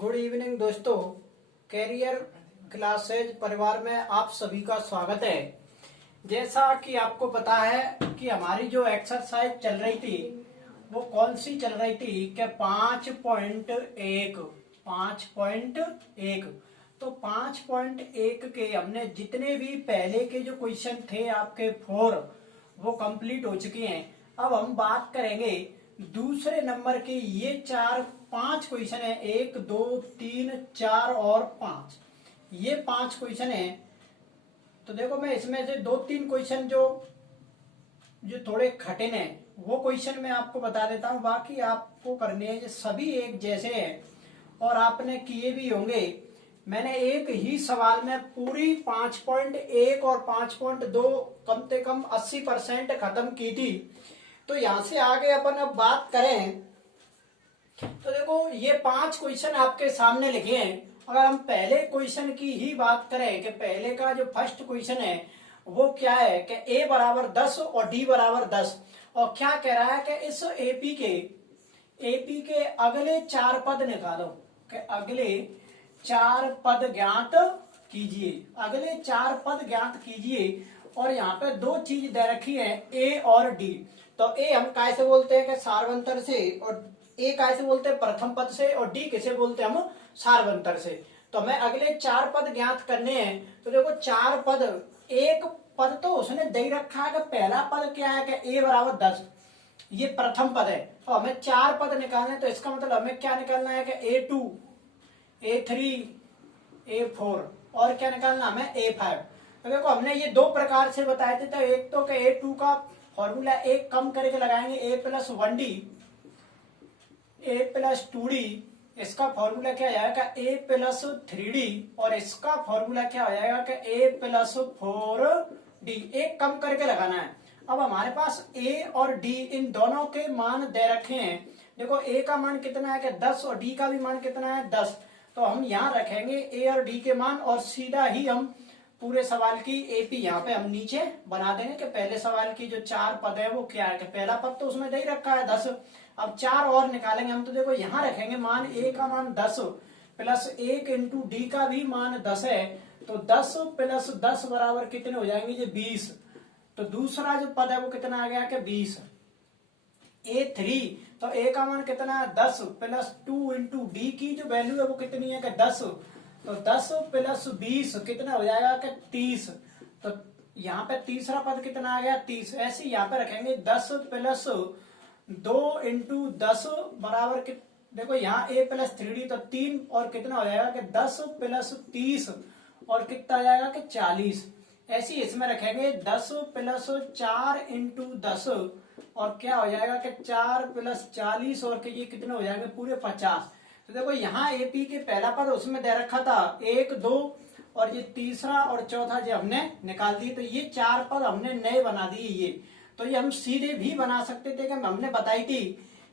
Good evening दोस्तों, career classes परिवार में आप सभी का स्वागत है। जैसा कि आपको पता है कि हमारी जो एक्सरसाइज चल रही थी वो कौन सी चल रही थी कि 5.1 तो 5.1 के हमने जितने भी पहले के जो क्वेश्चन थे आपके 4 वो कंप्लीट हो चुके हैं। अब हम बात करेंगे दूसरे नंबर के। ये 5 क्वेश्चन है, 1 2 3 4 और 5, ये 5 क्वेश्चन है। तो देखो मैं इसमें से 2-3 क्वेश्चन जो थोड़े कठिन है वो क्वेश्चन मैं आपको बता देता हूँ, बाकी आपको करने हैं। ये सभी एक जैसे हैं और आपने किए भी होंगे। मैंने एक ही सवाल में पूरी 5.1 और 5.2 कम से कम 80% खत्म की थी। तो यहां से आगे अपन अब बात करें तो देखो ये 5 क्वेश्चन आपके सामने लिखे हैं। अगर हम पहले क्वेश्चन की ही बात करें कि पहले का जो फर्स्ट क्वेश्चन है वो क्या है कि a बराबर 10 और d बराबर 10, और क्या कह रहा है कि इस एपी के अगले 4 पद निकालो, कि अगले 4 पद ज्ञात कीजिए, अगले 4 पद ज्ञात कीजिए। और यहाँ पे 2 चीज दे रखी है a और d। तो a हम कैसे बोलते हैं कि सार्वंतर से, और a कैसे बोलते हैं प्रथम पद से, और d किसे बोलते हैं हम सार्वंतर से। तो हमें अगले 4 पद ज्ञात करने हैं। तो देखो 4 पद, एक पद तो उसने दे रखा है कि पहला पद क्या है कि a बराबर 10, ये प्रथम पद है। तो हमें 4 पद निकालने, तो इसका मतलब हमें क्या निकालना है कि a2 a3 a4 और क्या निकालना हमें a5। तो देखो हमने ये 2 प्रकार से बताए थे। तो एक तो a2 का फॉर्मूला एक कम करके लगाएंगे a+1d a+2d, इसका फॉर्मूला क्या आएगा a+3d, और इसका फॉर्मूला क्या हो जाएगा कि a+4d। एक कम करके लगाना है। अब हमारे पास a और d इन दोनों के मान दे रखे हैं। देखो a का मान कितना है कि 10 और d का भी मान कितना है 10। तो हम यहाँ रखेंगे a और d के मान और सीधा ही हम पूरे सवाल की एपी यहाँ पे हम नीचे बना देंगे कि पहले सवाल की जो 4 पद है वो क्या है कि पहला पद तो उसमें दे ही रखा है 10। अब 4 और निकालेंगे हम। तो देखो यहाँ रखेंगे मान a का मान 10 प्लस 1 इंटू डी का भी मान 10 है। तो 10 प्लस 10 बराबर कितने हो जाएंगे ये 20। तो दूसरा जो पद है वो कितना आ गया कि 20 a3। तो a का मान कितना है 10 प्लस 2 इंटू डी की जो वैल्यू है वो कितनी है कि 10। तो 10 प्लस 20 कितना हो जाएगा कि 30। तो यहाँ पे तीसरा पद कितना आ गया 30। ऐसे यहाँ पे रखेंगे 10 प्लस 2 इंटू 10 बराबर देखो यहाँ a+3d, तो 3 और कितना हो जाएगा कि 10 प्लस 30 और कितना आ जाएगा कि 40। ऐसे ही इसमें रखेंगे 10 प्लस 4 इंटू 10 और क्या हो जाएगा कि 4 प्लस 40 और ये कितने हो जाएंगे पूरे 50। तो देखो यहाँ एपी के पहला पद उसमें दे रखा था 1 2 और ये तीसरा और चौथा जो हमने निकाल दिए। तो ये 4 पद हमने नए बना दिए। ये तो ये हम सीधे भी बना सकते थे कि हमने बताई थी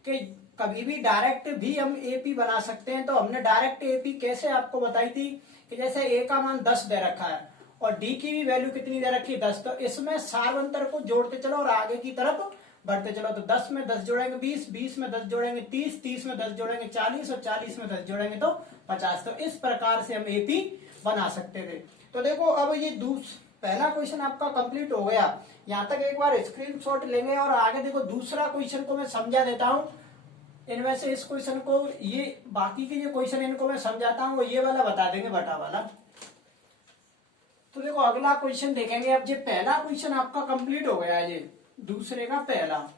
कि कभी भी डायरेक्ट भी हम एपी बना सकते हैं। तो हमने डायरेक्ट एपी कैसे आपको बताई थी कि जैसे ए का मान 10 दे रखा है और डी की भी वैल्यू कितनी दे रखी है 10। तो इसमें सार्वंतर को जोड़ते चलो और आगे की तरफ बढ़ते चलो। तो 10 में 10 जोड़ेंगे 20, 20 में 10 जोड़ेंगे 30, 30 में 10 जोड़ेंगे 40 और 40 में 10 जोड़ेंगे तो 50। तो इस प्रकार से हम एपी बना सकते थे। तो देखो अब ये पहला क्वेश्चन आपका कंप्लीट हो गया। यहाँ तक एक बार स्क्रीनशॉट लेंगे और आगे देखो दूसरा क्वेश्चन को मैं समझा देता हूँ। इनमें से इस क्वेश्चन को, ये बाकी के जो क्वेश्चन इनको मैं समझाता हूँ वो ये वाला बता देंगे बटा वाला। तो देखो अगला क्वेश्चन देखेंगे। अब ये पहला क्वेश्चन आपका कंप्लीट हो गया है, ये दूसरे का पहला।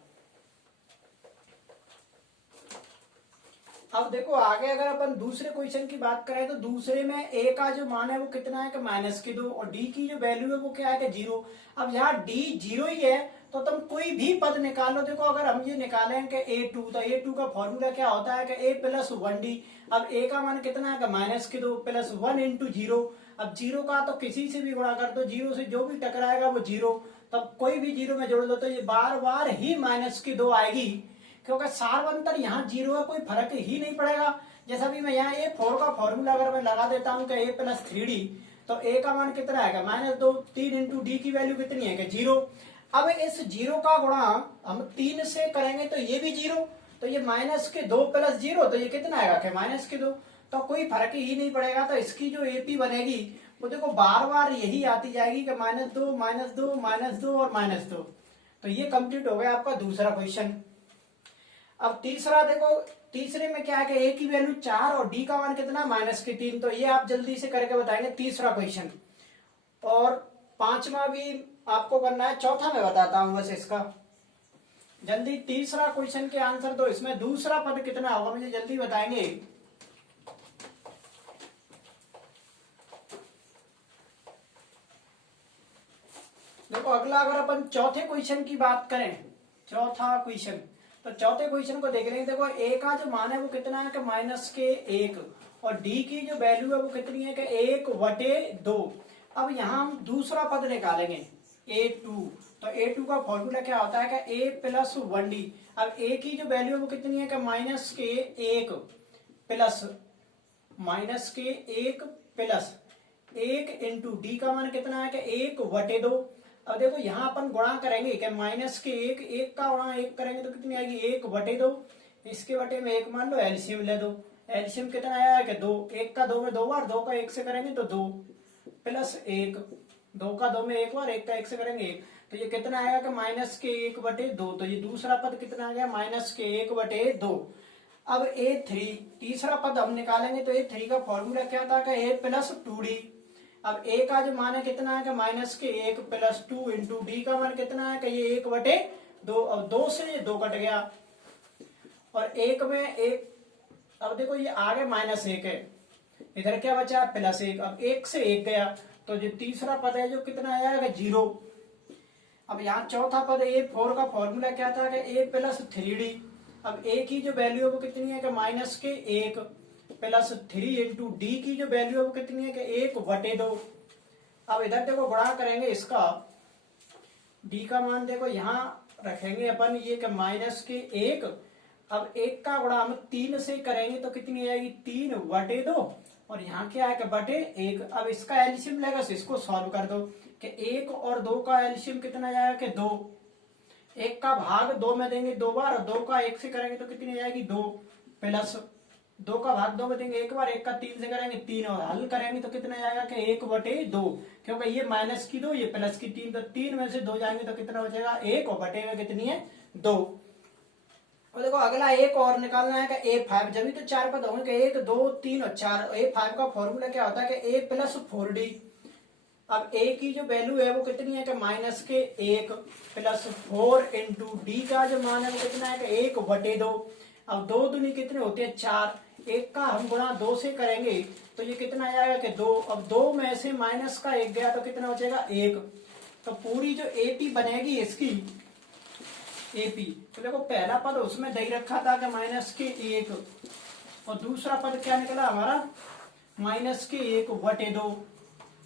अब देखो आगे अगर अपन दूसरे क्वेश्चन की बात करें तो दूसरे में a का जो मान है वो कितना है कि -2 और d की जो वैल्यू है वो क्या है कि 0। अब यहाँ d 0 ही है तो तुम कोई भी पद निकालो। देखो अगर हम ये निकालें कि a2, तो a2 का फॉर्मूला क्या होता है कि a+1d। अब a का मान कितना है कि -2 प्लस 1 इंटू 0। अब 0 का तो किसी से भी गुणा कर दो, 0 से जो भी टकराएगा वो 0। तब कोई भी 0 में जोड़ दो तो ये बार बार ही -2 आएगी, क्योंकि सार्वंतर यहाँ 0 है, कोई फर्क ही नहीं पड़ेगा। जैसा भी मैं यहाँ a4 का फॉर्मूला अगर मैं लगा देता हूँ कि a+3d, तो a का मान कितना है -2, 3 इंटू डी की वैल्यू कितनी है कि 0। अब इस 0 का गुणा हम 3 से करेंगे तो ये भी 0, तो ये -2 प्लस 0 तो ये कितना आएगा कि -2। तो कोई फर्क ही नहीं पड़ेगा। तो इसकी जो एपी बनेगी वो देखो बार बार यही आती जाएगी कि -2 -2 -2 और -2। तो ये कंप्लीट हो गया आपका दूसरा क्वेश्चन। अब तीसरा देखो, तीसरे में क्या है कि ए की वैल्यू 4 और डी का मान कितना -3। तो ये आप जल्दी से करके बताएंगे तीसरा क्वेश्चन। और पांचवा भी आपको करना है, चौथा मैं बताता हूं बस इसका जल्दी। तीसरा क्वेश्चन के आंसर तो इसमें दूसरा पद कितना होगा मुझे जल्दी बताएंगे। देखो अगला अगर अपन चौथे क्वेश्चन की बात करें, चौथा क्वेश्चन, तो चौथे क्वेश्चन को देख लेंगे। देखो ए का जो मान है वो कितना है कि -1 और डी की जो वैल्यू है वो कितनी है कि 1/2। अब यहाँ हम दूसरा पद निकालेंगे a2। तो a2 का फॉर्मूला क्या होता है कि a + 1d। अब a की जो वैल्यू है वो कितनी है कि -1 प्लस -1 इंटू डी का मान कितना है कि 1/2। अब देखो यहाँ अपन गुणा करेंगे कि -1 का गुणा 1 करेंगे तो कितनी आएगी 1/2। इसके बटे में 1 मान लो, एलसीएम ले दो। एलसीएम कितना आया कि 2। 1 का 2 में 2 बार, 2 का 1 से करेंगे तो 2 प्लस 1, 2 का 2 में 1 बार, 1 का 1 से करेंगे 1। तो ये कितना आएगा कि -1/2। तो ये दूसरा पद कितना आ गया -1/2। अब a3 तीसरा पद हम निकालेंगे। तो a3 का फॉर्मूला क्या था कि a + 2d। अब a का जो मान है कितना है कि -1 + 2 इंटू डी का मान कितना है कि ये 1/2। अब 2 से ये 2 कट गया और 1 में 1। अब देखो ये आगे -1 है, इधर क्या बचा +1। अब 1 से 1 गया तो जो तीसरा पद है जो कितना आया 0। अब यहाँ चौथा पद a4 का फॉर्मूला क्या था कि a + 3d। अब a की जो वैल्यू है वो कितनी है कि -1 प्लस 3 इंटू डी की जो वैल्यू है वो कितनी है कि 1/2। अब इधर देखो गुणा करेंगे इसका, डी का मान देखो यहाँ रखेंगे अपन ये कि -1। अब 1 का गुणा हम 3 से करेंगे तो कितनी आएगी 3/2 और यहाँ क्या है कि /1। अब इसका एलसीएम लेगा, इसको सॉल्व कर दो कि 1 और 2 का एलसीएम कितना आएगा कि 2। 1 का भाग 2 में देंगे 2 बार और 2 का 1 से करेंगे तो कितनी आएगी 2 प्लस 2 का भाग 2 में देंगे 1 बार, 1 का 3 से करेंगे 3 और हल करेंगे तो कितना आएगा कि 1/2। क्योंकि ये -2 ये +3 तो 3 में से 2 जाएंगे तो कितना बचेगा 1 और बटे में कितनी है 2। और देखो अगला एक और निकालना है कि a5। जब भी तो 4 पद होंगे 1 2 3 और 4। a5 का फॉर्मूला क्या होता है कि a + 4d। अब a की जो वैल्यू है वो कितनी है कि -1 प्लस 4 इंटू डी का जो मान है वो कितना है कि 1/2। अब 2 दूनी कितने होते हैं 4। 1 का हम गुणा 2 से करेंगे तो ये कितना आएगा कि 2। अब 2 में से -1 गया तो कितना बचेगा 1। तो पूरी जो एपी बनेगी इसकी एपी, तो देखो पहला पद उसमें दे रखा था कि -1 और दूसरा पद क्या निकला हमारा -1/2।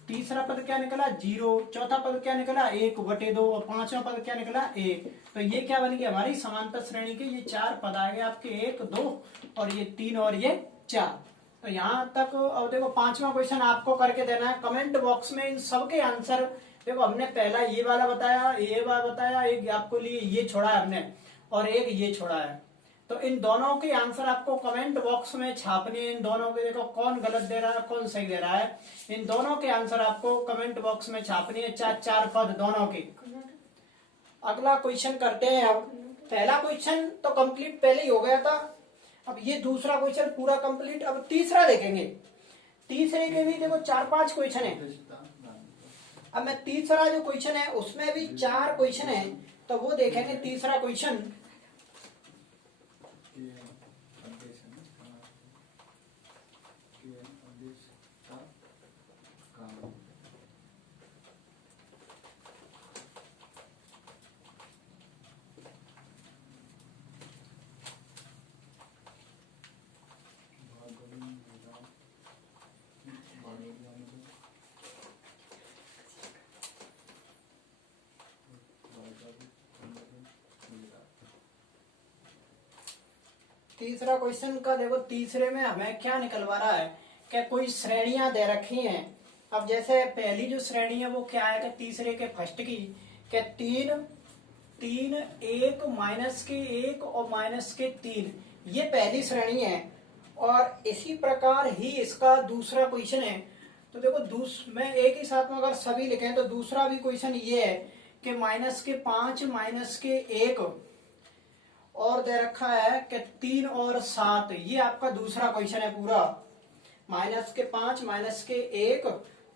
तीसरा पद क्या निकला 0। चौथा पद क्या निकला 1/2 और पांचवा पद क्या निकला 1। तो ये क्या बन गई हमारी समांतर श्रेणी के ये 4 पद आ गए आपके 1 2 और ये 3 और ये 4। तो यहाँ तक। अब देखो पांचवा क्वेश्चन आपको करके देना है। कमेंट बॉक्स में इन सबके आंसर देखो, हमने पहला ये वाला बताया, ये वाला बताया, एक आपको लिए ये छोड़ा है हमने और एक ये छोड़ा है। तो इन दोनों के आंसर आपको कमेंट बॉक्स में छापने। इन दोनों के देखो कौन गलत दे रहा है कौन सही दे रहा है, इन दोनों के आंसर आपको कमेंट बॉक्स में छापने है। 4 पद दोनों के। अगला क्वेश्चन करते हैं। अब पहला क्वेश्चन तो कंप्लीट पहले ही हो गया था, अब ये दूसरा क्वेश्चन पूरा कंप्लीट। अब तीसरा देखेंगे। तीसरे के भी देखो 4-5 क्वेश्चन है। अब मैं तीसरा जो क्वेश्चन है उसमें भी 4 क्वेश्चन है, तो वो देखेंगे। तीसरा क्वेश्चन तीसरा क्वेश्चन का देखो, तीसरे में हमें क्या निकलवा रहा है कि कोई श्रेणियां दे रखी हैं। अब जैसे पहली जो श्रेणी है वो क्या है कि तीसरे के फर्स्ट की कि 3 1 -1 और -3, ये पहली श्रेणी है। और इसी प्रकार ही इसका दूसरा क्वेश्चन है। तो देखो मैं एक ही साथ में अगर सभी लिखें तो दूसरा भी क्वेश्चन ये है कि -5 -1 और दे रखा है कि 3 और 7। ये आपका दूसरा क्वेश्चन है पूरा, -5 -1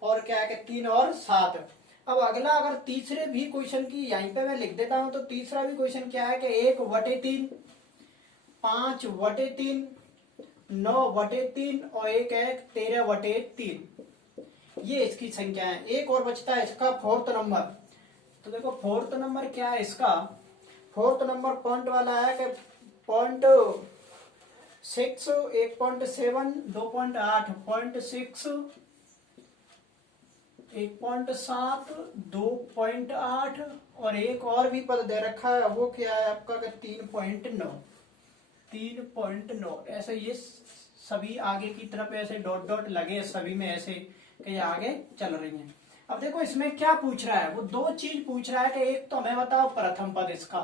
और क्या है कि 3 और 7। अब अगला अगर तीसरे भी क्वेश्चन की यहीं पे मैं लिख देता हूं तो तीसरा भी क्वेश्चन क्या है कि 1/3, 5/3, 9/3 और एक है 13/3। ये इसकी संख्या है। एक और बचता है इसका फोर्थ नंबर। तो देखो फोर्थ नंबर क्या है इसका, फोर्थ नंबर पॉइंट वाला है कि 0.6, 1.7, 2.8, 0.6, 1.7, 2.8 और एक और भी पद दे रखा है, वो क्या है आपका 3.9। 3.9 ऐसे ये सभी आगे की तरफ ऐसे डॉट डॉट लगे सभी में ऐसे कि ये आगे चल रही हैं। अब देखो इसमें क्या पूछ रहा है, वो दो चीज पूछ रहा है कि एक तो हमें बताओ प्रथम पद इसका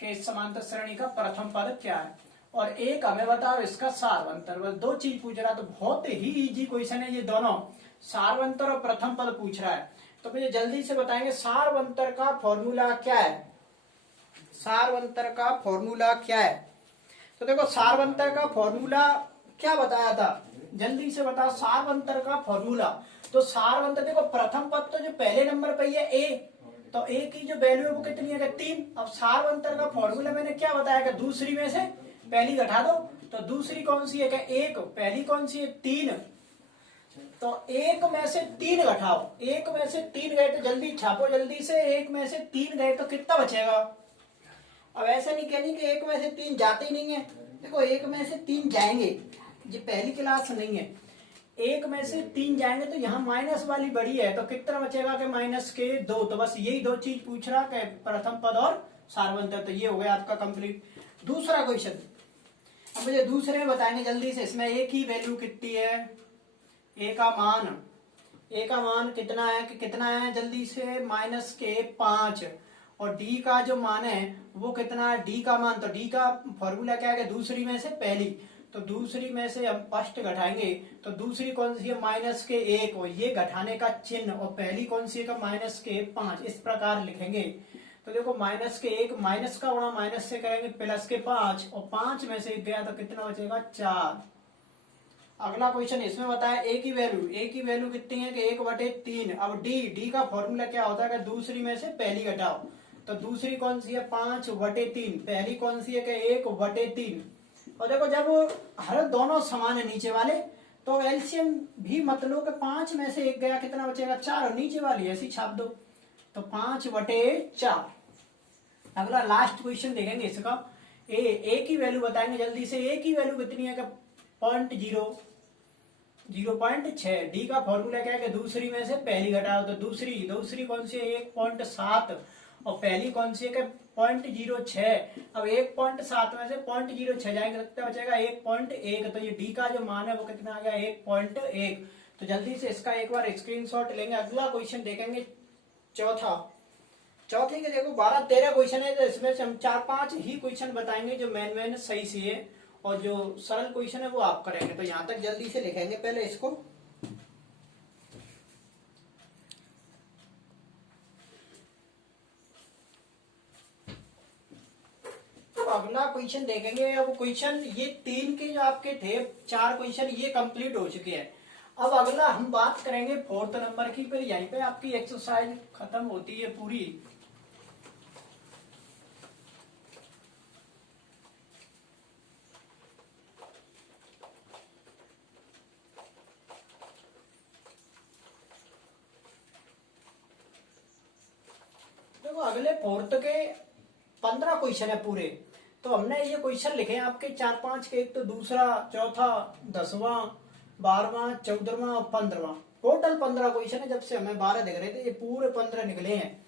कि इस समांतर श्रेणी का प्रथम पद क्या है, और एक हमें बताओ इसका सार्वंतर। बस दो चीज पूछ रहा है, तो बहुत ही इजी क्वेश्चन है ये दोनों, सार्वंतर और प्रथम पद पूछ रहा है। तो मुझे जल्दी से बताएंगे सार्वंतर का फॉर्मूला क्या है। सार्वंतर का फॉर्मूला क्या है? तो देखो सार्वंतर का फॉर्मूला क्या बताया था, जल्दी से बताओ सार्वंतर का फॉर्मूला। तो सार्वंतर देखो प्रथम पद तो जो पहले नंबर पे है ए, तो ए की जो वैल्यू है वो कितनी है 3। अब सार्वंतर का फॉर्मूला मैंने क्या बताया कि दूसरी में से पहली घटा दो। तो दूसरी कौन सी है, 1, पहली कौन सी है 3। तो 1 में से 3 घटाओ, 1 में से 3 गए तो जल्दी छापो, जल्दी से 1 में से 3 गए तो कितना बचेगा। अब ऐसा नहीं कहनी कि 1 में से 3 जाते ही नहीं है, देखो 1 में से 3 जाएंगे, ये पहली क्लास नहीं है। 1 में से 3 जाएंगे तो यहाँ माइनस वाली बड़ी है, तो कितना बचेगा कि -2। तो बस यही दो चीज पूछ रहा है, प्रथम पद और सार्वंतर। तो ये हो गया आपका कंप्लीट दूसरा क्वेश्चन। अब मुझे दूसरे में बताएंगे जल्दी से, इसमें ए की वैल्यू कितनी है, ए का मान कितना है कि कितना है जल्दी से -5, और डी का जो मान है वो कितना है, डी का मान। तो डी का फॉर्मूला क्या है, दूसरी में से पहली। तो दूसरी में से हम फर्स्ट घटाएंगे, तो दूसरी कौन सी है -1, और ये घटाने का चिन्ह, और पहली कौन सी है -5। इस प्रकार लिखेंगे। तो देखो -1 माइनस का गुणा माइनस से करेंगे +5, और 5 में से 1 गया तो कितना बचेगा 4। अगला क्वेश्चन इसमें बताया ए की वैल्यू कितनी है कि 1/3। अब डी का फॉर्मूला क्या होता है कि दूसरी में से पहली घटाओ। तो दूसरी कौन सी है 5/3, पहली कौन सी है कि 1/3। और देखो जब हर दोनों समान है नीचे वाले, तो एलसीएम भी मतलब कि 5 में से 1 गया कितना बचेगा 4, और नीचे वाली ऐसी छाप दो, तो 5/4। अगला लास्ट क्वेश्चन देखेंगे इसका, ए की वैल्यू बताएंगे जल्दी से। ए की वैल्यू कितनी है कि 0.6। डी का फॉर्मूला क्या है कि दूसरी में से पहली घटाओ। तो दूसरी कौन सी है 1.7, और पहली कौन सी है कि 0.06। अब 1.7 में से 0.06 जाएंगे, कितना बचेगा 1.1। तो ये डी का जो मान है वो कितना आ गया 1.1। तो जल्दी से इसका एक बार स्क्रीनशॉट लेंगे। अगला क्वेश्चन देखेंगे चौथे के देखो 12-13 क्वेश्चन है, तो इसमें से हम 4-5 ही क्वेश्चन बताएंगे जो मेन सही से है, और जो सरल क्वेश्चन है वो आप करेंगे। तो यहां तक जल्दी से लिखेंगे पहले इसको। तो अगला क्वेश्चन देखेंगे। अब क्वेश्चन ये 3 के जो आपके थे 4 क्वेश्चन ये कंप्लीट हो चुके हैं। अब अगला हम बात करेंगे 4th नंबर की, फिर यहीं पे आपकी एक्सरसाइज खत्म होती है पूरी। देखो अगले 4th के 15 क्वेश्चन है पूरे। तो हमने ये क्वेश्चन लिखे हैं आपके 4-5 के, एक तो दूसरा, चौथा, 10वां, 12वां, 14वां और 15वां। टोटल 15 क्वेश्चन है, जब से हमें 12 दिख रहे थे ये पूरे 15 निकले हैं।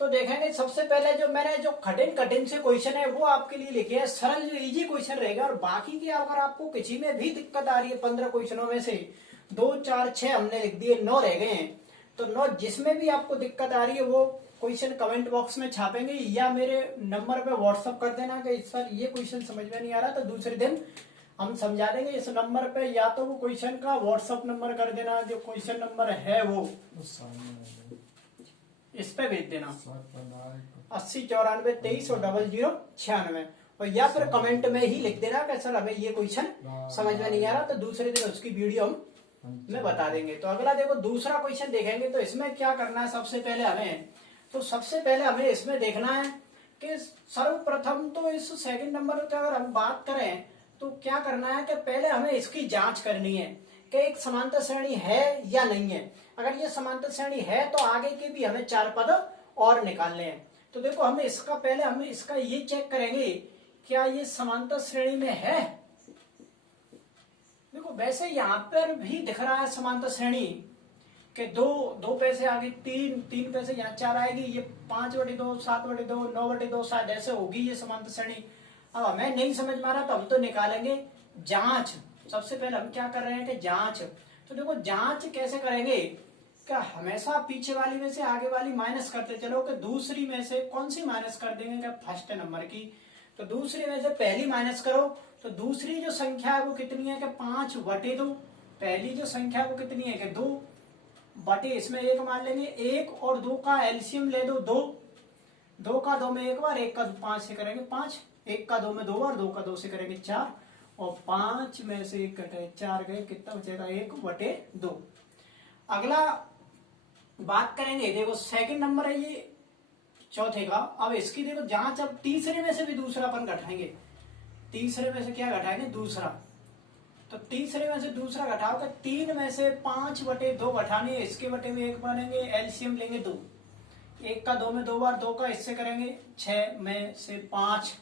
तो देखेंगे सबसे पहले जो मैंने जो कठिन से क्वेश्चन है वो आपके लिए लिखे हैं, सरल जो इजी क्वेश्चन रहेगा। और बाकी की अगर आपको किसी में भी दिक्कत आ रही है 15 क्वेश्चनों में से 2, 4, 6 हमने लिख दिए, 9 रह गए हैं। तो 9 जिसमें भी आपको दिक्कत आ रही है वो क्वेश्चन कमेंट बॉक्स में छापेंगे, या मेरे नंबर पे व्हाट्सअप कर देना कि सर ये क्वेश्चन समझ में नहीं आ रहा, तो दूसरे दिन हम समझा देंगे इस नंबर पे, या तो वो क्वेश्चन का व्हाट्सएप नंबर कर देना, जो क्वेश्चन नंबर है वो इस पे भेज देना 8094230096, और या फिर कमेंट में ही लिख देना कि सर हमें ये क्वेश्चन समझ में नहीं आ रहा, तो दूसरे दिन उसकी वीडियो हम में बता देंगे। तो अगला देखो दूसरा क्वेश्चन देखेंगे। तो इसमें क्या करना है, सबसे पहले हमें इसमें देखना है कि सर्वप्रथम तो इस सेकंड नंबर की अगर हम बात करें तो क्या करना है कि पहले हमें इसकी जांच करनी है कि एक समांतर श्रेणी है या नहीं है। अगर ये समांतर श्रेणी है तो आगे के भी हमें 4 पद और निकालने हैं। तो देखो हम इसका ये चेक करेंगे क्या ये समांतर श्रेणी में है। देखो वैसे यहाँ पर भी दिख रहा है समांतर श्रेणी के दो पैसे आगे 3 पैसे यहाँ 4 आएगी, ये 5/2 7/2 9/2 शायद ऐसे होगी ये समांतर श्रेणी। अब हमें नहीं समझ में आ रहा तो हम तो निकालेंगे जांच। सबसे पहले हम क्या कर रहे हैं कि जांच। तो देखो जांच कैसे करेंगे, क्या हमेशा पीछे वाली में से आगे वाली माइनस करते चलो कि दूसरी में से कौन सी माइनस कर देंगे, क्या फर्स्ट नंबर की। तो दूसरी में से पहली माइनस करो, तो दूसरी जो संख्या है वो कितनी है कि 5/2। पहली जो संख्या वो कितनी है कि 2 बटे इसमें 1 मान लेंगे। 1 और 2 का एलसीएम ले दो 2, 2 का 2 में 1 बार, 1 का 5 से करेंगे 5, 1 का 2 में 2 बार, 2 का 2 से करेंगे 4, और 5 में से 1 कटे 4 गए, कितना बचेगा 1/2। अगला बात करेंगे, देखो सेकंड नंबर है ये चौथे का। अब इसकी देखो जांच, अब तीसरे में से भी दूसरा अपन घटाएंगे। तीसरे में से क्या घटाएंगे, दूसरा। तो तीसरे में से दूसरा घटाओगे, 3 में से 5/2 घटानी है, इसके बटे में 1 बनेंगे, एलसीएम लेंगे 2, 1 का 2 में 2 बार, 2 का इससे करेंगे 6 में से 5,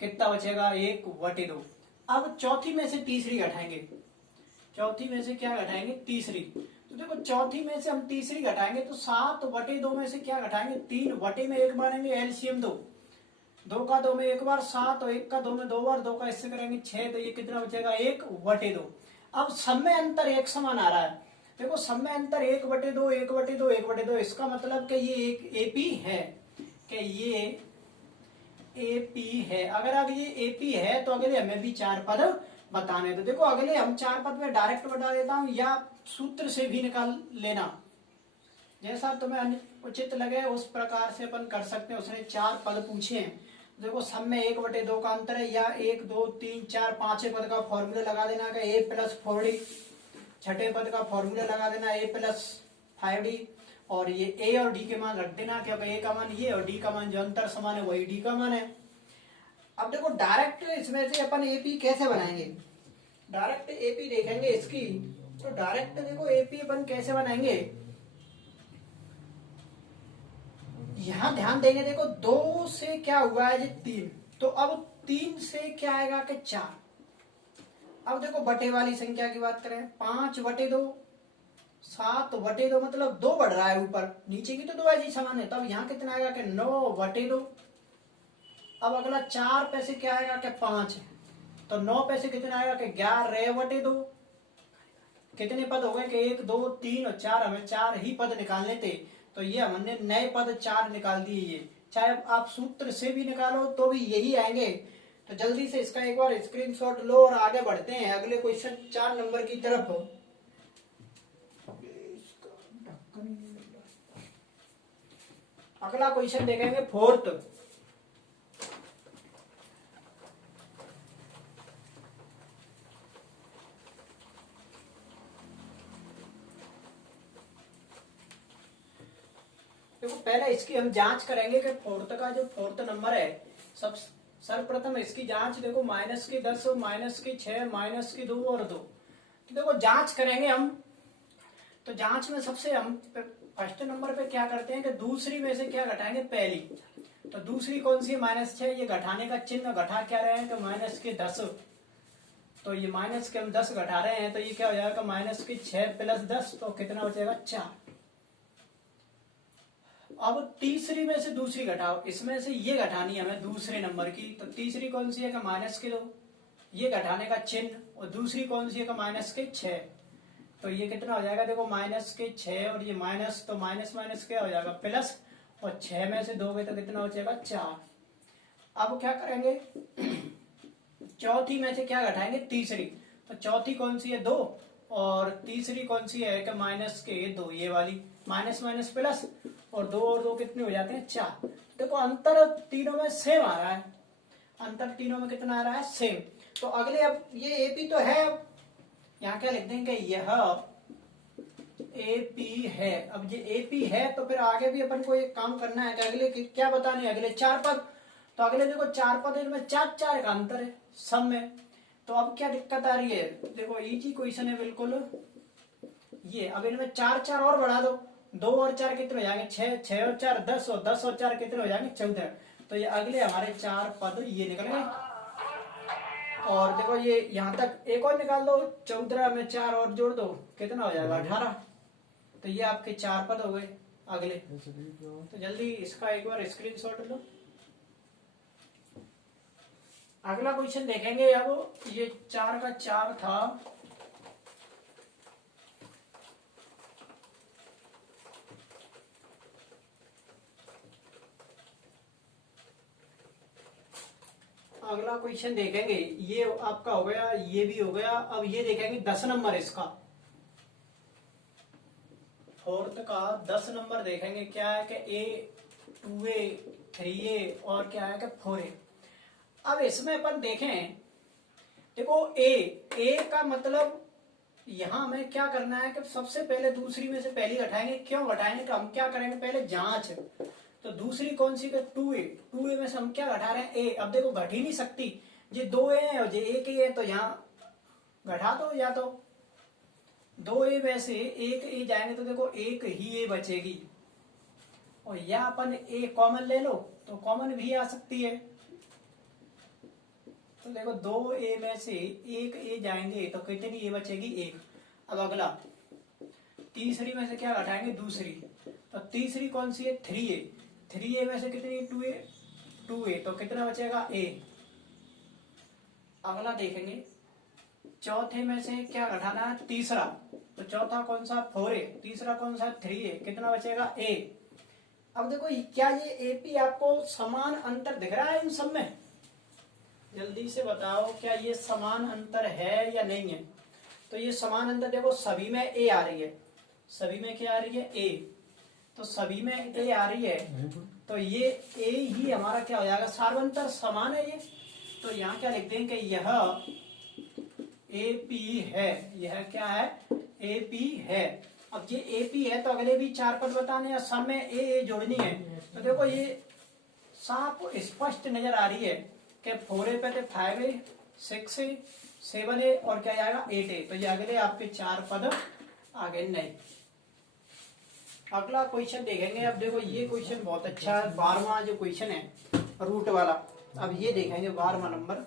कितना बचेगा 1/2। अब चौथी में से तीसरी घटाएंगे। चौथी में से क्या घटाएंगे, तीसरी। तो देखो चौथी में से हम तीसरी घटाएंगे तो 7/2 में से क्या घटाएंगे, 3 बटे में 1 बनेंगे, एलसीएम 2, 2 का 2 में 1 बार 7, और 1 का 2 में 2 बार, 2 का इससे करेंगे 6, तो ये कितना बचेगा 1/2। अब सब में अंतर एक समान आ रहा है। देखो सब में अंतर 1/2 1/2 1/2, इसका मतलब कि ये एक एपी है, कि ये एपी है। अगर ये एपी है तो अगले हमें भी 4 पद बताने। तो देखो अगले हम 4 पद में डायरेक्ट बता देता हूं, या सूत्र से भी निकाल लेना, जैसा तुम्हें उचित लगे उस प्रकार से अपन कर सकते हैं। उसने 4 पद पूछे हैं। देखो सब में 1/2 का अंतर है, या 1 2 3 4 5वें पद का फॉर्मूला लगा देना कि a + 4d, छठे पद का फॉर्मूला लगा देना a + 5d, और ये a और d के मान रख देना, क्योंकि a का मान ये और d का मान जो अंतर समान है वही d का मान है। अब देखो डायरेक्ट इसमें से अपन एपी कैसे बनाएंगे, डायरेक्ट एपी देखेंगे इसकी। तो डायरेक्ट देखो एपी अपन कैसे बनाएंगे, यहां ध्यान देंगे। देखो 2 से क्या हुआ है, ये 3, तो अब 3 से क्या आएगा कि 4। अब देखो बटे वाली संख्या की बात करें, 5/2 7/2, मतलब 2 बढ़ रहा है ऊपर, नीचे की तो 2 ऐसी समान है। तब यहाँ कितना आएगा कि 9/2। अब अगला 4 पे से क्या आएगा कि 5, तो 9 पे से कितना आएगा कि 11/2। कितने पद हो गए कि 1 2 3 और 4, हमें 4 ही पद निकालने थे, तो ये हमने नए पद 4 निकाल दिए। ये चाहे आप सूत्र से भी निकालो तो भी यही आएंगे। तो जल्दी से इसका एक बार स्क्रीनशॉट लो और आगे बढ़ते हैं अगले क्वेश्चन 4 नंबर की तरफ। अगला क्वेश्चन देखेंगे 4th। देखो पहले इसकी हम जांच करेंगे कि 4th का जो 4th नंबर है, सब सर्वप्रथम इसकी जांच देखो, -10 -6 -2 और 2। तो देखो जांच करेंगे हम। तो जांच में सबसे हम फर्स्ट नंबर पे क्या करते हैं कि दूसरी में से क्या घटाएंगे, पहली। तो दूसरी कौन सी, -6, ये घटाने का चिन्ह घटा क्या रहे हैं कि -10। तो ये माइनस के हम 10 घटा रहे हैं, तो ये क्या हो जाएगा -6 + 10, तो कितना बचेगा 4। अब तीसरी में से दूसरी घटाओ, इसमें से ये घटानी है हमें दूसरे नंबर की। तो तीसरी कौन सी है कि -2, ये घटाने का चिन्ह, और दूसरी कौन सी है कि -6। तो ये कितना हो जाएगा, देखो -6 और ये माइनस, तो माइनस माइनस क्या हो जाएगा प्लस, और 6 में से 2 गए तो कितना बचेगा 4। अब क्या करेंगे चौथी में से क्या घटाएंगे, तीसरी। तो चौथी कौन सी है, 2, और तीसरी कौन सी है कि माइनस के 2, ये वाली, माइनस माइनस प्लस, और 2 और 2 कितने हो जाते हैं, 4। देखो अंतर तीनों में सेम आ रहा है, अंतर तीनों में कितना आ रहा है, सेम। तो अगले अब ये एपी तो है, अब यहाँ क्या लिख देंगे, यह एपी है। अब ये एपी है तो फिर आगे भी अपन को एक काम करना है कि अगले क्या बताने, अगले 4 पद। तो अगले देखो 4 पद, इनमें 4 4 का अंतर है सब में। तो अब क्या दिक्कत आ रही है, देखो इजी क्वेश्चन है बिल्कुल ये। अब इनमें 4 4 और बढ़ा दो, 2 और 4 कितने हो जाएंगे, 6, 6 और 4 10, और 10 और 4 कितने हो जाएंगे, 14। तो ये अगले हमारे 4 पद ये निकल गए। और देखो ये यहाँ तक एक और निकाल दो, 14 में 4 और जोड़ दो, कितना हो जाएगा, 18। तो ये आपके 4 पद हो गए अगले। तो जल्दी इसका एक बार स्क्रीनशॉट लो। अगला क्वेश्चन देखेंगे। अब ये 4 का 4 था, अगला क्वेश्चन देखेंगे, ये आपका हो गया, ये भी हो गया। अब ये देखेंगे 10 नंबर इसका, फोर्थ का 10 नंबर देखेंगे। क्या है कि ए 2a 3a और क्या है कि 4a। अब इसमें अपन देखें, देखो ए का मतलब यहां हमें क्या करना है कि सबसे पहले दूसरी में से पहली घटाएंगे। क्यों घटाएंगे, तो हम क्या करेंगे, पहले जांच। तो दूसरी कौन सी, 2a में से हम क्या घटा रहे हैं, ए। अब देखो घट ही नहीं सकती, ये 2a है और ये 1 है, तो यहाँ घटा दो, या तो 2a में से 1 a जाएंगे तो देखो 1 ही a बचेगी, और या अपन a कॉमन ले लो तो कॉमन भी आ सकती है। तो देखो 2a में से 1 a जाएंगे तो कितनी a बचेगी, 1। अब अगला तीसरी में से क्या घटाएंगे, दूसरी। तो तीसरी कौन सी है, 3a। 3a में से कितनी, 2a तो कितना बचेगा, a। अगला देखेंगे, चौथे में से क्या घटाना है, तीसरा। तो चौथा कौन सा, 4a, तीसरा कौन सा, 3a, कितना बचेगा, a। अब देखो क्या ये एपी आपको समान अंतर दिख रहा है इन सब में, जल्दी से बताओ क्या ये समान अंतर है या नहीं है। तो ये समान अंतर देखो, सभी में ए आ रही है, सभी में क्या आ रही है, ए। तो सभी में ए आ रही है, तो ये ए ही हमारा क्या हो जाएगा, सार्वंतर समान है ये। तो यहाँ क्या लिख देंगे, यह एपी है, यह क्या है, एपी है। अब ये एपी है तो अगले भी 4 पद बताने हैं, सब में ए जोड़नी है। तो देखो ये साफ स्पष्ट नजर आ रही है कि 4a पे थे 5a 6a 7a और क्या आएगा, 8a। तो ये अगले आपके 4 पद आगे नहीं। अगला क्वेश्चन देखेंगे। अब देखो ये क्वेश्चन बहुत अच्छा है, 12वां जो क्वेश्चन है रूट वाला। अब ये देखेंगे 12वां नंबर।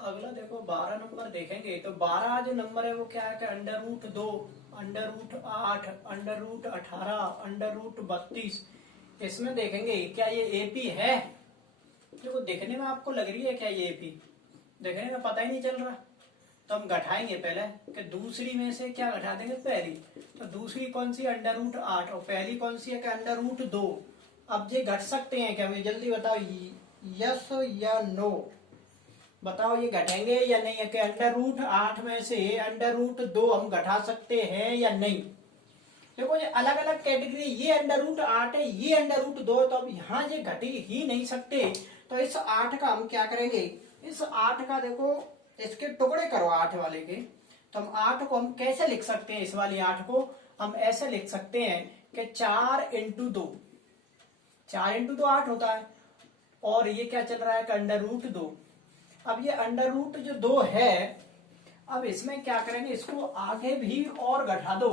अगला देखो 12 नंबर देखेंगे। तो 12 जो नंबर है वो क्या है कि √2, √8, √18, √32। इसमें देखेंगे क्या ये एपी है। देखो देखने में आपको लग रही है क्या ये एपी, देखने में पता ही नहीं चल रहा। तो हम घटाएंगे पहले कि दूसरी में से क्या घटा देंगे, पहली। तो दूसरी कौन सी, √8, और पहली कौन सी है कि √2। अब ये घट सकते हैं क्या, मुझे जल्दी बताओ, यस या नो, बताओ ये घटेंगे या नहीं है कि √8 में से √2 हम घटा सकते हैं या नहीं। देखो ये अलग अलग कैटेगरी, ये √8 है, ये √2 है, तो अब यहाँ ये घटी ही नहीं सकते। तो इस 8 का हम क्या करेंगे, इस 8 का देखो इसके टुकड़े करो 8 वाले के। तो हम 8 को हम कैसे लिख सकते हैं, इस वाली 8 को हम ऐसे लिख सकते हैं कि 4 × 2, 4 × 2 8 होता है, और ये क्या चल रहा है कि √2। अब ये √2 जो 2 है, अब इसमें क्या करेंगे, इसको आगे भी और घटा दो।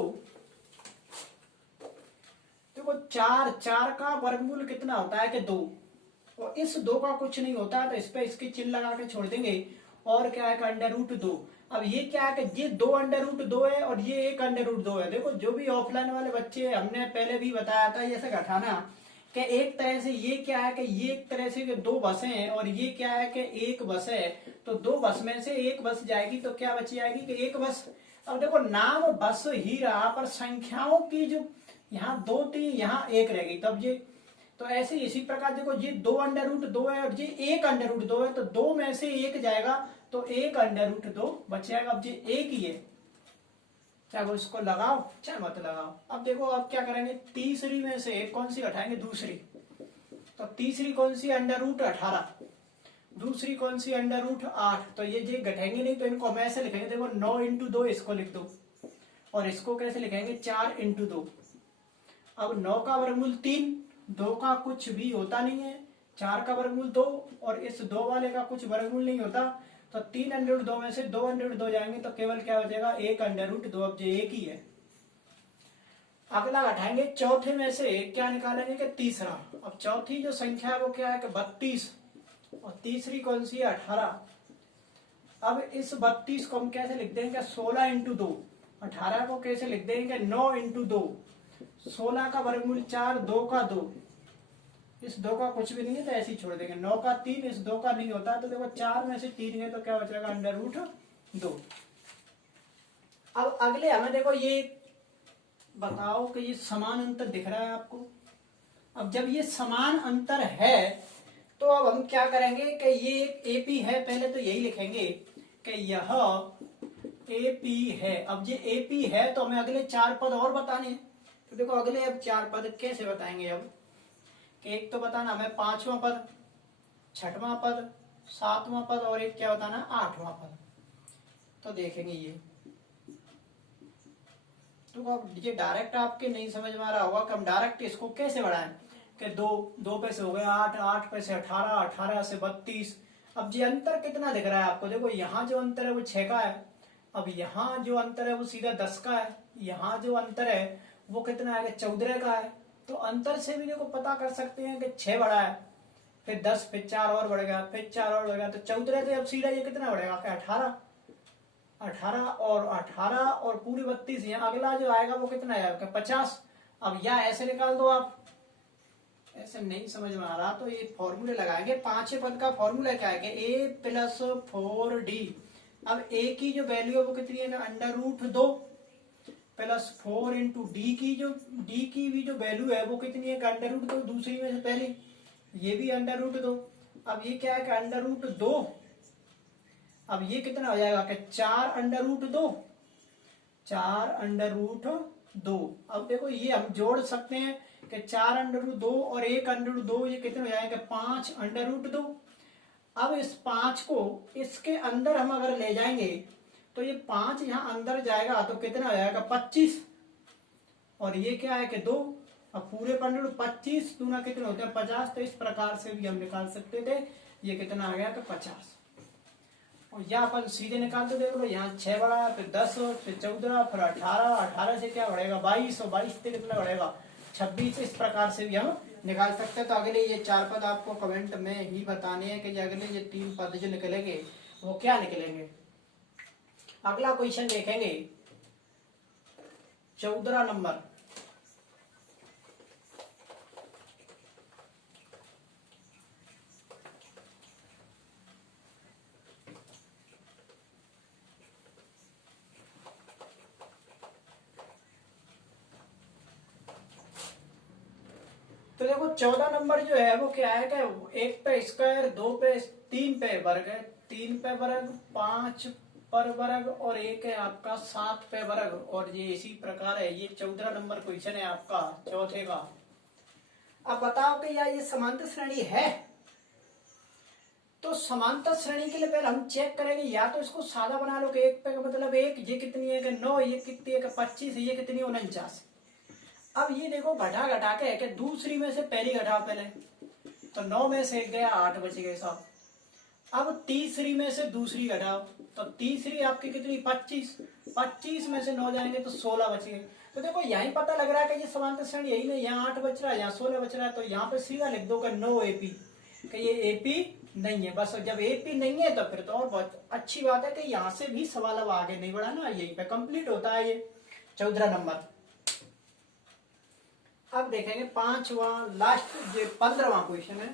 देखो 4 का वर्गमूल कितना होता है कि 2, और इस 2 का कुछ नहीं होता है, तो इस पे इसकी चिन्ह लगा के छोड़ देंगे। और क्या है कि √2। अब ये क्या है कि ये 2 √2 है और ये 1 √2 है। देखो जो भी ऑफलाइन वाले बच्चे, हमने पहले भी बताया था, जैसे घटाना कि एक तरह से ये क्या है कि ये एक तरह से दो बसें हैं और ये क्या है कि एक बस है, तो दो बस में से एक बस जाएगी तो क्या बच जाएगी कि एक बस। अब देखो नाम बस ही रहा पर संख्याओं की जो यहाँ दो थी यहाँ एक रहेगी, तब ये तो ऐसे इसी प्रकार देखो ये 2√2 है और ये 1√2 है, तो दो में से एक जाएगा तो 1√2 बच जाएगा। अब ये एक ही है, क्या वो इसको लगाओ चाहे मत लगाओ। अब देखो अब क्या करेंगे, तीसरी में से एक कौन सी घटाएंगे, दूसरी। तो तीसरी कौन सी, √18, दूसरी कौन सी, √8। तो ये घटेंगे नहीं तो इनको हम ऐसे लिखेंगे, देखो 9×2 इसको लिख दो और इसको कैसे लिखेंगे 4×2। अब 9 का वर्गमूल 3, 2 का कुछ भी होता नहीं है, 4 का वर्गमूल 2 और इस 2 वाले का कुछ वर्गमूल नहीं होता, तो 3√2 में से 2√2 जाएंगे तो केवल क्या बचेगा 1√2। अब ये एक ही है। अगला घटाएंगे चौथे में से क्या निकालेंगे कि तीसरा। अब चौथी जो संख्या है वो क्या है कि 32 और तीसरी कौन सी है 18। अब इस 32 को हम कैसे लिख देंगे 16×2, 18 को कैसे लिख देंगे 9×2, 16 का वर्गमूल 4, 2 का 2, इस 2 का कुछ भी नहीं है तो ऐसे ही छोड़ देंगे, 9 का 3, इस 2 का नहीं होता तो देखो 4 में से 3 है तो क्या बचेगा √2। अब अगले हमें देखो ये बताओ कि ये समान अंतर दिख रहा है आपको। अब जब ये समान अंतर है तो अब हम क्या करेंगे कि ये एपी है, पहले तो यही लिखेंगे कि यह एपी है। अब ये एपी है तो हमें अगले 4 पद और बताने हैं, तो देखो अगले अब 4 पद कैसे बताएंगे। अब एक तो बताना हमें 5वां पद, 6वां पद, 7वां पद और एक क्या बताना 8वां पद। तो देखेंगे ये तो अब ये डायरेक्ट आपके नहीं समझ में आ रहा होगा कि हम डायरेक्ट इसको कैसे बढ़ाएं कि 2 पे से हो गया 8, 8 पे से 18, 18 से 32। अब ये अंतर कितना दिख रहा है आपको, देखो यहाँ जो अंतर है वो 6 का है, अब यहाँ जो अंतर है वो सीधा 10 का है, यहाँ जो अंतर है वो कितना है 14 का है। तो अंतर से भी देखो पता कर सकते हैं कि 6 बढ़ा है, फिर 10, फिर 4 और बढ़ गया, फिर 4 और बढ़ गया, तो 14 से अब सीधा ये कितना बढ़ेगा कि 18, 18 और 18 और पूरी 32, यहाँ अगला जो आएगा वो कितना है 50। अब या ऐसे निकाल दो आप, ऐसे नहीं समझ में आ रहा तो ये फॉर्मूले लगाएंगे। 5वें पद का फॉर्मूला क्या है a+4d। अब a की जो वैल्यू है वो कितनी है ना √2 +4 d की भी जो वैल्यू है वो कितनी है √2, दूसरी में से पहली ये भी √2। अब ये क्या है कि √2, अब ये कितना हो जाएगा कि 4√2, 4√2। अब देखो ये हम जोड़ सकते हैं कि 4√2 और 1√2 ये कितने हो जाएंगे 5√2। अब इस 5 को इसके अंदर हम अगर ले जाएंगे तो ये 5 यहाँ अंदर जाएगा तो कितना हो जाएगा 25 और ये क्या है कि 2। अब पूरे 25 दूना कितने होते हैं 50, तो इस प्रकार से भी हम निकाल सकते थे। ये कितना आ गया कि 50 और यहाँ पर सीधे निकालते देख लो, यहाँ 6 बढ़ा, फिर 10, फिर 14, फिर 18, 18 से क्या बढ़ेगा 22 और 22 से कितना बढ़ेगा 26। इस प्रकार से भी हम निकाल सकते हैं। तो अगले ये 4 पद आपको कमेंट में ही बताने हैं कि अगले ये 3 पद जो निकलेंगे वो क्या निकलेंगे। अगला क्वेश्चन देखेंगे 14 नंबर। तो देखो 14 नंबर जो है वो क्या है कि 1 पे स्क्वायर, 2 पे, 3 पे वर्ग है, 3 पे वर्ग, 5 पर वर्ग और एक है आपका 7 पे वर्ग, और ये इसी प्रकार है। ये 14 नंबर क्वेश्चन है आपका चौथे का। अब बताओ कि यार ये समांतर श्रेणी है, तो समांतर श्रेणी के लिए पहले हम चेक करेंगे, या तो इसको सादा बना लो कि 1 पे का मतलब 1, ये कितनी है कि 9, ये कितनी है कि 25, ये कितनी है 49। अब ये देखो घटा घटा के है कि दूसरी में से पहली घटाओ पहले, तो 9 में से 1 गया 8 बच गए साहब। अब तीसरी में से दूसरी घटाओ, तो तीसरी आपकी कितनी 25, 25 में से 9 जाएंगे तो 16 बच गए। तो देखो यही पता लग रहा है कि ये समांतर श्रेणी यही नहीं, यहाँ 8 बच रहा है, यहाँ 16 बच रहा है, तो यहाँ पे सीधा लिख दो कि नो एपी, कि ये एपी नहीं है। बस जब एपी नहीं है तो फिर तो और बहुत अच्छी बात है कि यहाँ से भी सवाल अब आगे नहीं बढ़ा ना, यही पे कंप्लीट होता है ये 14 नंबर। अब देखेंगे पांचवा लास्ट जो 15वां क्वेश्चन है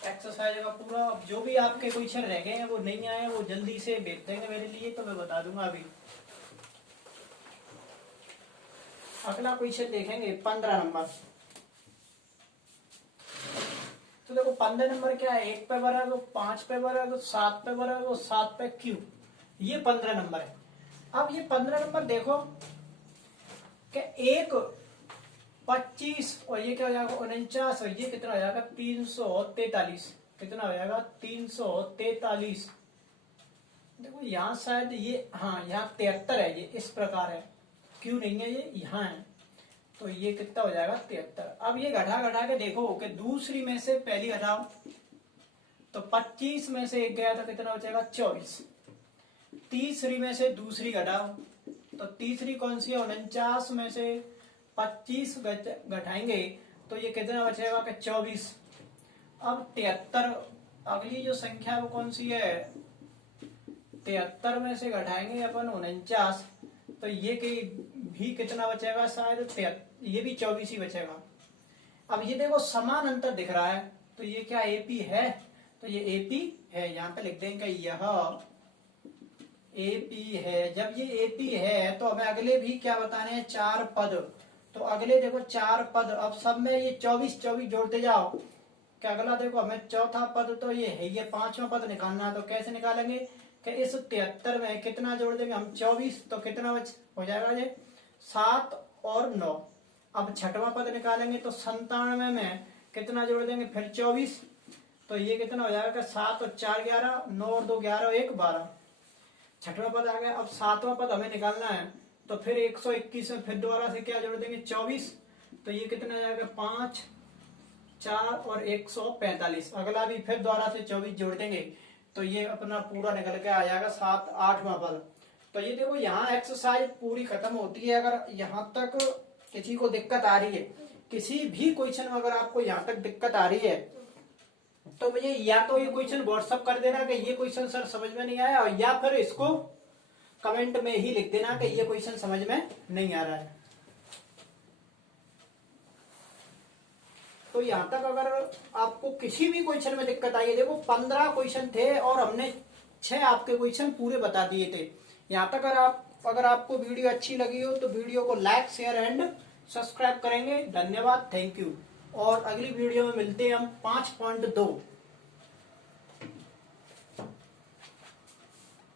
एक्सरसाइज का पूरा। अब जो भी आपके क्वेश्चन रह गए हैं वो नहीं आए वो जल्दी से भेज देंगे मेरे लिए, तो मैं बता दूंगा अभी। अगला क्वेश्चन देखेंगे 15 नंबर। तो देखो 15 नंबर क्या है, 1 पे वर्ग, 5 पे वर्ग, 7 पे वर्ग और 7 पे क्यूब, ये 15 नंबर है। अब ये 15 नंबर देखो कि एक 25 और ये क्या हो जाएगा 49 और ये कितना हो जाएगा 343, कितना हो जाएगा 343। देखो यहाँ शायद ये, हाँ यहाँ 73 है, ये इस प्रकार है, क्यों नहीं है ये यहाँ है, तो ये कितना हो जाएगा 73। अब ये घटा घटा के देखो कि दूसरी में से पहली घटाओ, तो 25 में से एक गया तो कितना बचेगा 24। तीसरी में से दूसरी घटाओ, तो तीसरी कौन सी है 49 में से 25 घटाएंगे तो ये कितना बचेगा कि 24। अब 73, अगली जो संख्या वो कौन सी है 73 में से घटाएंगे अपन 49, तो ये भी कितना बचेगा शायद ये भी 24 ही बचेगा। अब ये देखो समान अंतर दिख रहा है, तो ये क्या एपी है, तो ये एपी है, यहाँ पे लिख देंगे यह एपी है। जब ये एपी है तो हमें अगले भी क्या बताने हैं 4 पद, तो अगले देखो 4 पद, अब सब में ये 24 24 जोड़ते जाओ, क्या अगला देखो हमें चौथा पद तो ये है, ये 5वां पद निकालना है, तो कैसे निकालेंगे कि इस 73 में कितना जोड़ देंगे हम 24, तो कितना हो जाएगा ये 7 और 9। अब 6वां पद निकालेंगे तो 97 में कितना जोड़ देंगे फिर 24, तो ये कितना हो जाएगा 7 और 4 11, 9 और 2 11 और 1 12। 6वां पद आ गया। अब 7वां पद हमें निकालना है, तो फिर 121 में फिर दोबारा से क्या जोड़ देंगे 24, तो ये कितना आ जाएगा 5 4 और 145। अगला भी फिर दोबारा से 24 जोड़ देंगे, तो ये अपना पूरा निकल के आ जाएगा 7 8वां पद। तो ये देखो यहाँ एक्सरसाइज पूरी खत्म होती है। अगर यहाँ तक किसी को दिक्कत आ रही है, किसी भी क्वेश्चन में अगर आपको यहाँ तक दिक्कत आ रही है, तो मुझे या तो ये क्वेश्चन व्हाट्सअप कर देना कि ये क्वेश्चन सर समझ में नहीं आया, या फिर इसको कमेंट में ही लिख देना कि ये क्वेश्चन समझ में नहीं आ रहा है। तो यहाँ तक अगर आपको किसी भी क्वेश्चन में दिक्कत आई है, देखो 15 क्वेश्चन थे और हमने 6 आपके क्वेश्चन पूरे बता दिए थे। यहाँ तक अगर आपको वीडियो अच्छी लगी हो तो वीडियो को लाइक शेयर एंड सब्सक्राइब करेंगे। धन्यवाद, थैंक यू। और अगली वीडियो में मिलते हैं हम 5.2।